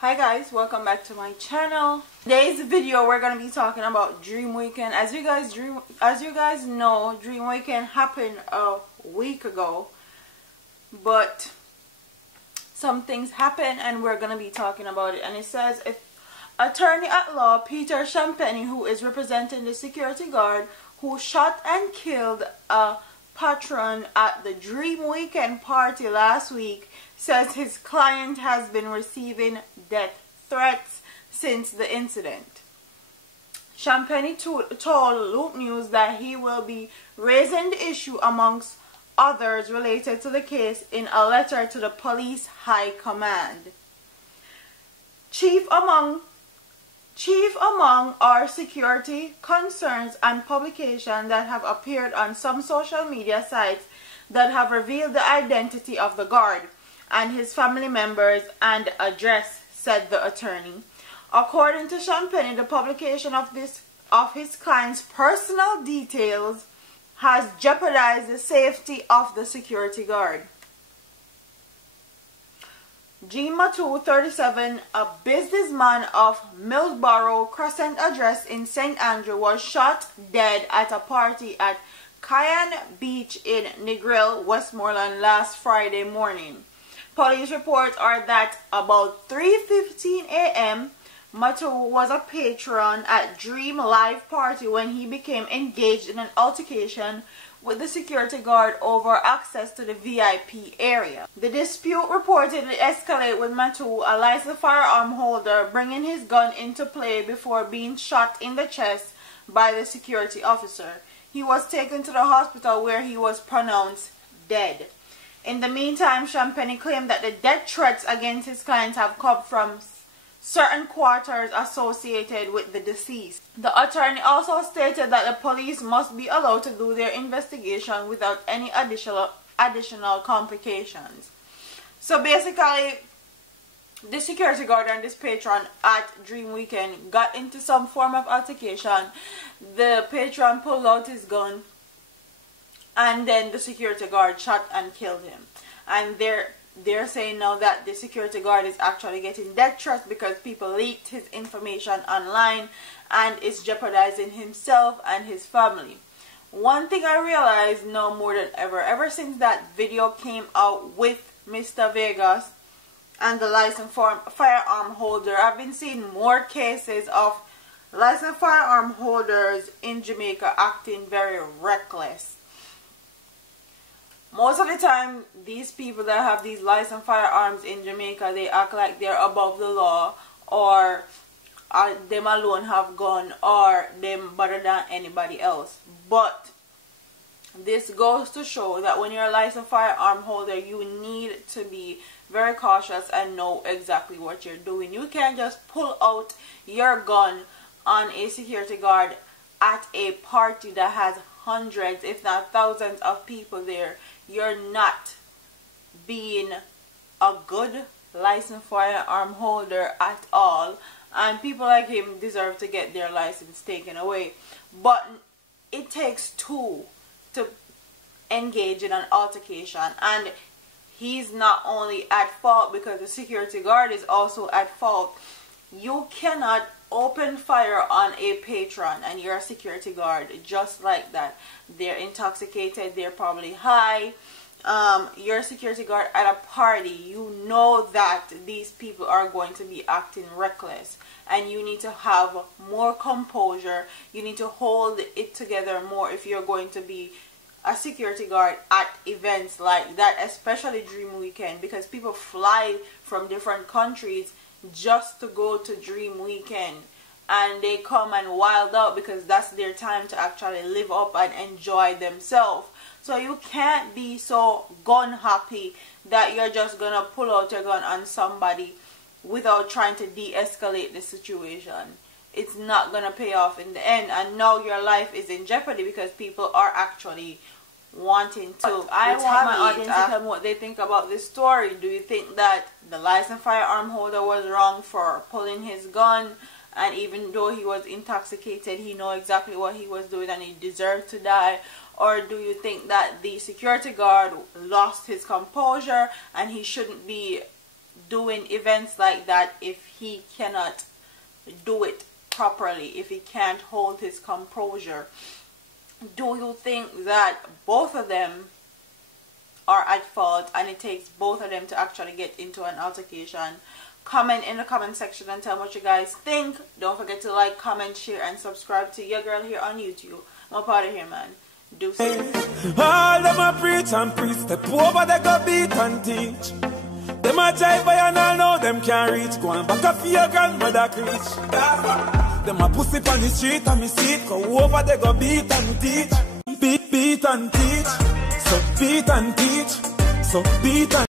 Hi guys, welcome back to my channel. Today's video we're gonna be talking about Dream Weekend. As you guys know, Dream Weekend happened a week ago, but some things happened and we're gonna be talking about it. And it says, if attorney at law Peter Champagne, who is representing the security guard who shot and killed a patron at the Dream Weekend party last week, says his client has been receiving death threats since the incident. Champagne told Loop News that he will be raising the issue amongst others related to the case in a letter to the police high command. Chief among our security concerns and publications that have appeared on some social media sites that have revealed the identity of the guard and his family members and address, said the attorney. According to Champagne, the publication of his client's personal details has jeopardized the safety of the security guard. Jean Matu, 37, a businessman of Millsboro Crescent address in St. Andrew, was shot dead at a party at Cayenne Beach in Negril, Westmoreland last Friday morning. Police reports are that about 3:15 a.m., Matu was a patron at Dream Live Party when he became engaged in an altercation with the security guard over access to the VIP area. The dispute reportedly escalated with Matu, a licensed firearm holder, bringing his gun into play before being shot in the chest by the security officer. He was taken to the hospital where he was pronounced dead. In the meantime, Champagne claimed that the death threats against his clients have come from certain quarters associated with the deceased. The attorney also stated that the police must be allowed to do their investigation without any additional complications. So basically, the security guard and this patron at Dream Weekend got into some form of altercation. The patron pulled out his gun, and then the security guard shot and killed him. And they're saying now that the security guard is actually getting death threats because people leaked his information online and it's jeopardizing himself and his family. One thing I realized now more than ever since that video came out with Mr. Vegas and the licensed firearm holder, I've been seeing more cases of licensed firearm holders in Jamaica acting very reckless. Most of the time, these people that have these licensed firearms in Jamaica, they act like they're above the law, or them alone have gun, or them better than anybody else. But this goes to show that when you're a licensed firearm holder, you need to be very cautious and know exactly what you're doing. You can't just pull out your gun on a security guard at a party that has hundreds, if not thousands of people there. You're not being a good licensed firearm holder at all, and people like him deserve to get their license taken away. But it takes two to engage in an altercation, and he's not only at fault because the security guard is also at fault. You cannot open fire on a patron and you're a security guard just like that. They're intoxicated, they're probably high. You're a security guard at a party. You know that these people are going to be acting reckless, and you need to have more composure. You need to hold it together more if you're going to be a security guard at events like that, especially Dream Weekend, because people fly from different countries just to go to Dream Weekend, and they come and wild out because that's their time to actually live up and enjoy themselves. So you can't be so gun happy that you're just gonna pull out your gun on somebody without trying to de-escalate the situation. It's not gonna pay off in the end, and now your life is in jeopardy because people are actually wanting to. I want my audience to tell me what they think about this story. Do you think that the licensed firearm holder was wrong for pulling his gun, and even though he was intoxicated, he knew exactly what he was doing and he deserved to die? Or do you think that the security guard lost his composure and he shouldn't be doing events like that if he cannot do it properly, if he can't hold his composure? Do you think that both of them are at fault and it takes both of them to actually get into an altercation? Comment in the comment section and tell me what you guys think. Don't forget to like, comment, share, and subscribe to your girl here on YouTube. I'm up out of here, man. Deuces. All them a preach and preach, step over they go beat and teach. Them a jive by and all know them can't reach. Go and back up for your grandmother preach. Them a pussy on the street and me see it. Go over they go beat and teach. Beat and teach. So beat and teach. So beat and